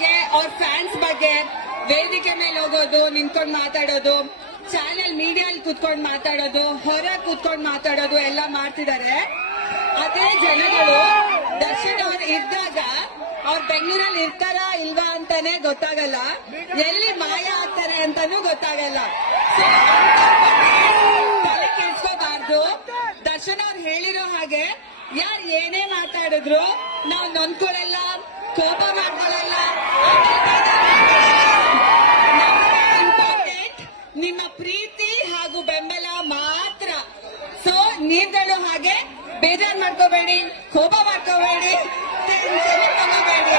ಬಗ್ಗೆ ಅವ್ರ ಫ್ಯಾನ್ಸ್ ಬಗ್ಗೆ ವೇದಿಕೆ ಮೇಲೆ ಹೋಗೋದು, ನಿಂತ್ಕೊಂಡು ಮಾತಾಡೋದು, ಚಾನೆಲ್ ಮೀಡಿಯಲ್ಲಿ ಕೂತ್ಕೊಂಡು ಮಾತಾಡೋದು, ಹೊರ ಕೂತ್ಕೊಂಡು ಮಾತಾಡೋದು ಎಲ್ಲ ಮಾಡ್ತಿದ್ದಾರೆ. ಅದೇ ಜನಗಳು ದರ್ಶನ್ ಅವ್ರು ಇದ್ದಾಗ ಅವ್ರು ಬೆಂಗಳೂರಲ್ಲಿ ಇರ್ತಾರಾ ಇಲ್ವಾ ಅಂತಾನೆ ಗೊತ್ತಾಗಲ್ಲ, ಎಲ್ಲಿ ಮಾಯ ಆಗ್ತಾರೆ ಅಂತಾನೂ ಗೊತ್ತಾಗಲ್ಲ. ತಲೆ ಕೆಡ್ಸ್ಕೋಬಾರ್ದು. ದರ್ಶನ್ ಅವ್ರು ಹೇಳಿರೋ ಹಾಗೆ ಯಾರು ಏನೇ ಮಾತಾಡಿದ್ರು ನಾವು ನೊಂದ್ಕೊಳಲ್ಲ, ಕೋಪ ಮಾಡ್ಕೊಳ್ಳಲ್ಲ. ಇಂಪಾರ್ಟೆಂಟ್ ನಿಮ್ಮ ಪ್ರೀತಿ ಹಾಗೂ ಬೆಂಬಲ ಮಾತ್ರ. ಸೊ ನೀವುಗಳು ಹಾಗೆ ಬೇಜಾರ್ ಮಾಡ್ಕೋಬೇಡಿ, ಕೋಪ ಮಾಡ್ಕೋಬೇಡಿ, ಟೆನ್ಷನ್ ತಗೋಬೇಡಿ.